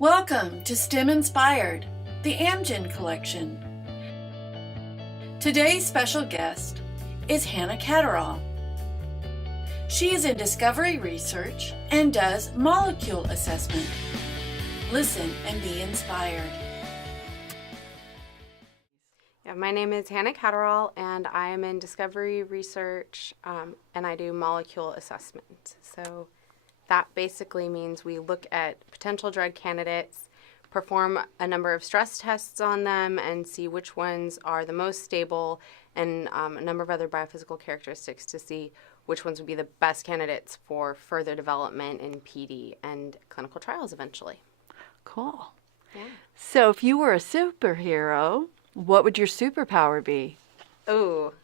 Welcome to STEM Inspired, the Amgen Collection. Today's special guest is Hannah Catterall. She is in discovery research and does molecule assessment. Listen and be inspired. Yeah, my name is Hannah Catterall, and I am in discovery research, and I do molecule assessment. So that basically means we look at potential drug candidates, perform a number of stress tests on them, and see which ones are the most stable, and a number of other biophysical characteristics to see which ones would be the best candidates for further development in PD and clinical trials eventually. Cool. Yeah. So if you were a superhero, what would your superpower be? Oh,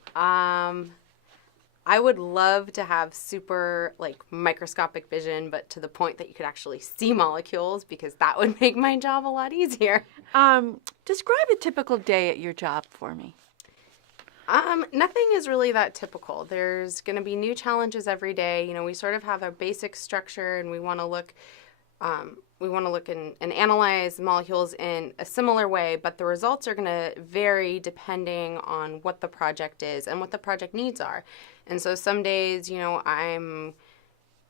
I would love to have super, microscopic vision, but to the point that you could actually see molecules, because that would make my job a lot easier. Describe a typical day at your job for me. Nothing is really that typical. There's going to be new challenges every day. You know, we sort of have a basic structure, and we want to look and analyze molecules in a similar way, but the results are going to vary depending on what the project is and what the project needs are. And so some days, I'm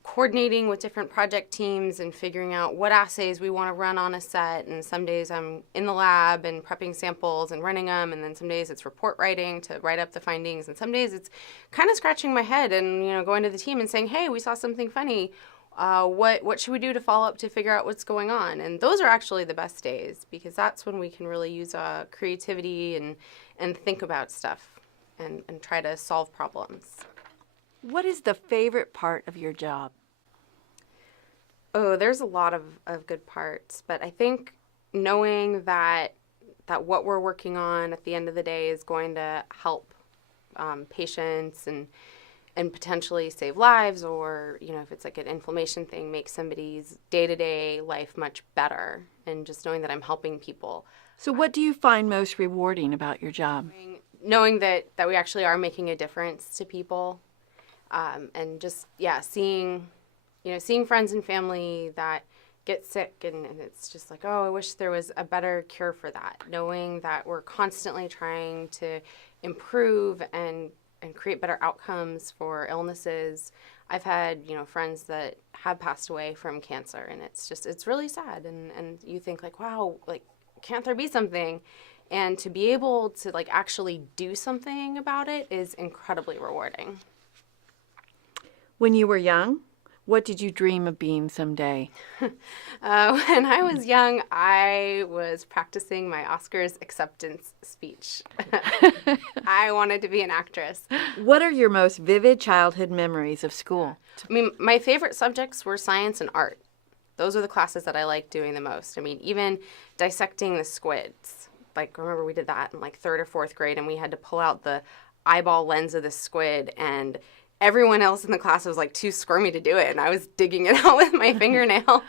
coordinating with different project teams and figuring out what assays we want to run on a set, and some days I'm in the lab and prepping samples and running them, and then some days it's report writing to write up the findings, and some days it's kind of scratching my head and going to the team and saying, hey, we saw something funny. What should we do to follow up to figure out what's going on? And those are actually the best days, because that's when we can really use creativity and think about stuff and try to solve problems. What is the favorite part of your job? Oh, there's a lot of good parts, but I think knowing that what we're working on at the end of the day is going to help patients and potentially save lives, or, if it's like an inflammation thing, make somebody's day-to-day life much better, and just knowing that I'm helping people. So what do you find most rewarding about your job? Knowing that we actually are making a difference to people, and just, seeing friends and family that get sick, and it's just like, oh, I wish there was a better cure for that. Knowing that we're constantly trying to improve and create better outcomes for illnesses. I've had, friends that have passed away from cancer, and it's really sad. And you think wow, can't there be something? And to be able to actually do something about it is incredibly rewarding. When you were young, what did you dream of being someday? When I was young, I was practicing my Oscars acceptance speech. I wanted to be an actress. What are your most vivid childhood memories of school? My favorite subjects were science and art. Those are the classes that I liked doing the most. Even dissecting the squids. Remember we did that in 3rd or 4th grade, and we had to pull out the eyeball lens of the squid, and everyone else in the class was too squirmy to do it, and I was digging it out with my fingernails.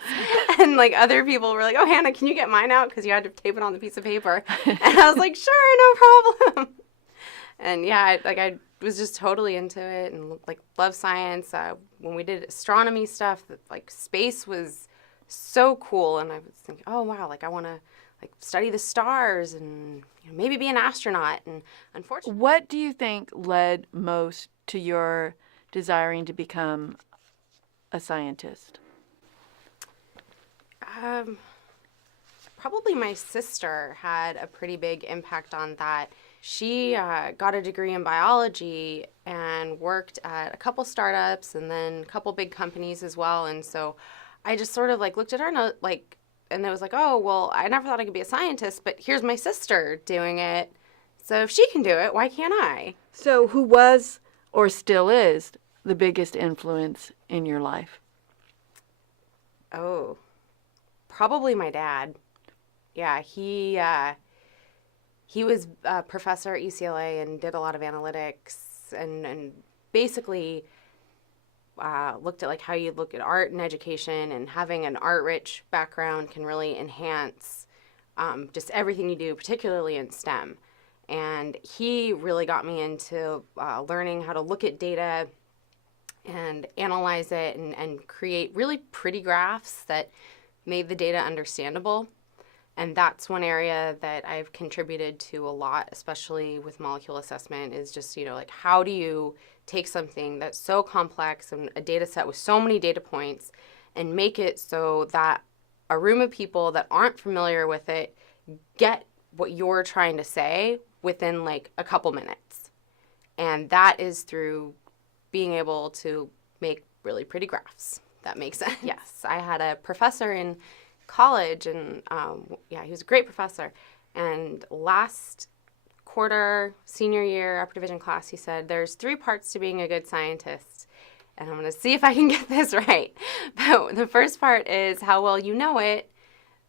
And other people were like, oh, Hannah, can you get mine out? Because you had to tape it on the piece of paper. And I was like, sure, no problem. And yeah, I was just totally into it and love science. When we did astronomy stuff, space was so cool, and I was thinking, oh wow, I want to study the stars and maybe be an astronaut. And unfortunately, what do you think led most to your desiring to become a scientist? Probably my sister had a pretty big impact on that. She got a degree in biology and worked at a couple startups and then a couple big companies as well. And so I just sort of looked at her and it was oh, well, I never thought I could be a scientist, but here's my sister doing it. So if she can do it, why can't I? So who was or still is the biggest influence in your life? Oh, probably my dad. Yeah, he was a professor at UCLA and did a lot of analytics and basically looked at how you look at art and education, and having an art-rich background can really enhance just everything you do, particularly in STEM. And he really got me into learning how to look at data and analyze it and create really pretty graphs that made the data understandable. And that's one area that I've contributed to a lot, especially with molecule assessment, is just, like, how do you take something that's so complex and a data set with so many data points and make it so that a room of people that aren't familiar with it get what you're trying to say within like a couple minutes. And that is through being able to make really pretty graphs. That makes sense. Yes, I had a professor in college, and he was a great professor. And last quarter, senior year, upper division class, he said, there's 3 parts to being a good scientist. And I'm going to see if I can get this right. But the first part is how well you know it.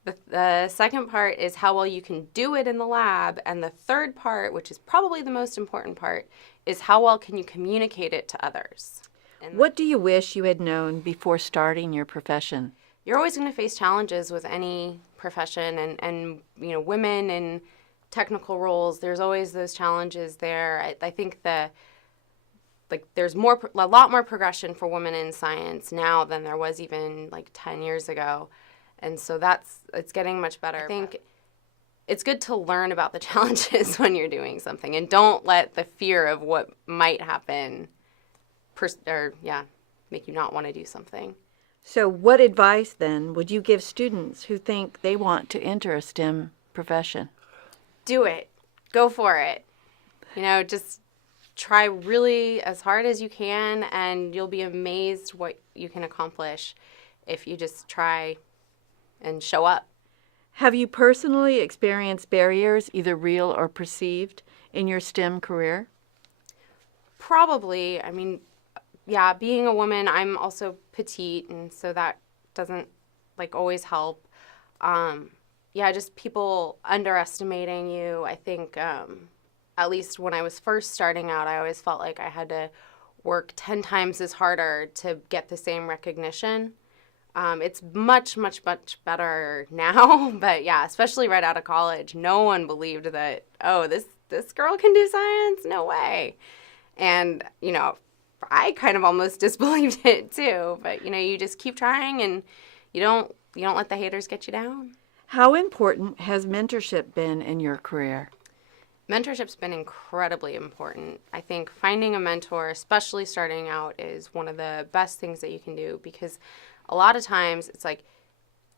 The second part is how well you can do it in the lab. And the third part, which is probably the most important part, is how well can you communicate it to others. And What do you wish you had known before starting your profession? you're always going to face challenges with any profession, and women in technical roles, there's always those challenges there. I think there's a lot more progression for women in science now than there was even like 10 years ago. And so it's getting much better. I think it's good to learn about the challenges when you're doing something, and don't let the fear of what might happen make you not want to do something. So what advice, then, would you give students who think they want to enter a STEM profession? Do it. Go for it. Just try really as hard as you can, and you'll be amazed what you can accomplish if you just try and show up. Have you personally experienced barriers, either real or perceived, in your STEM career? Probably. I mean, yeah, being a woman, I'm also petite, and so that doesn't always help. Just people underestimating you. I think at least when I was first starting out, I always felt like I had to work 10 times as harder to get the same recognition. It's much, much, much better now, but yeah, especially right out of college, no one believed that, oh, this girl can do science? No way. And, I kind of almost disbelieved it too, but you just keep trying, and you don't let the haters get you down. How important has mentorship been in your career? Mentorship's been incredibly important. I think finding a mentor, especially starting out, is one of the best things that you can do, because a lot of times it's like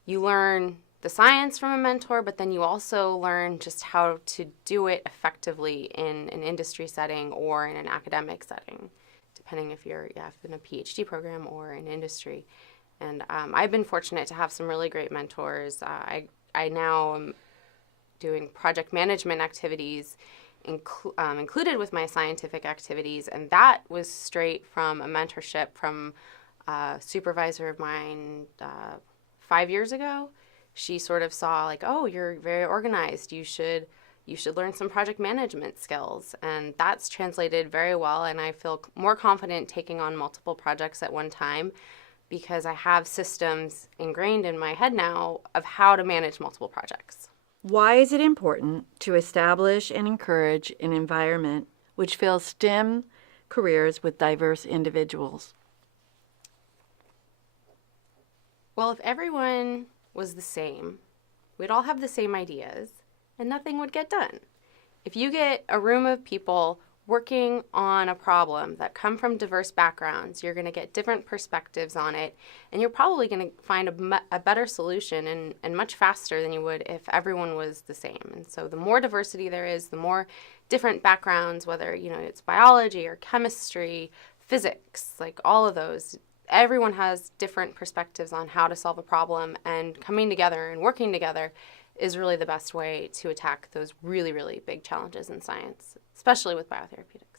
you learn the science from a mentor, but then you also learn just how to do it effectively in an industry setting or in an academic setting, depending if you're in a PhD program or in industry. And I've been fortunate to have some really great mentors. I now am doing project management activities included with my scientific activities, and that was straight from a mentorship from a supervisor of mine 5 years ago. She sort of saw oh, you're very organized. You should learn some project management skills, and that's translated very well, and I feel more confident taking on multiple projects at one time because I have systems ingrained in my head now of how to manage multiple projects. Why is it important to establish and encourage an environment which fills STEM careers with diverse individuals? Well, if everyone was the same, we'd all have the same ideas, and nothing would get done. If you get a room of people working on a problem that come from diverse backgrounds, you're going to get different perspectives on it, and you're probably going to find a better solution and much faster than you would if everyone was the same. And so the more diversity there is, the more different backgrounds, whether it's biology or chemistry, physics, all of those, everyone has different perspectives on how to solve a problem, and coming together and working together is really the best way to attack those really, really big challenges in science, especially with biotherapeutics.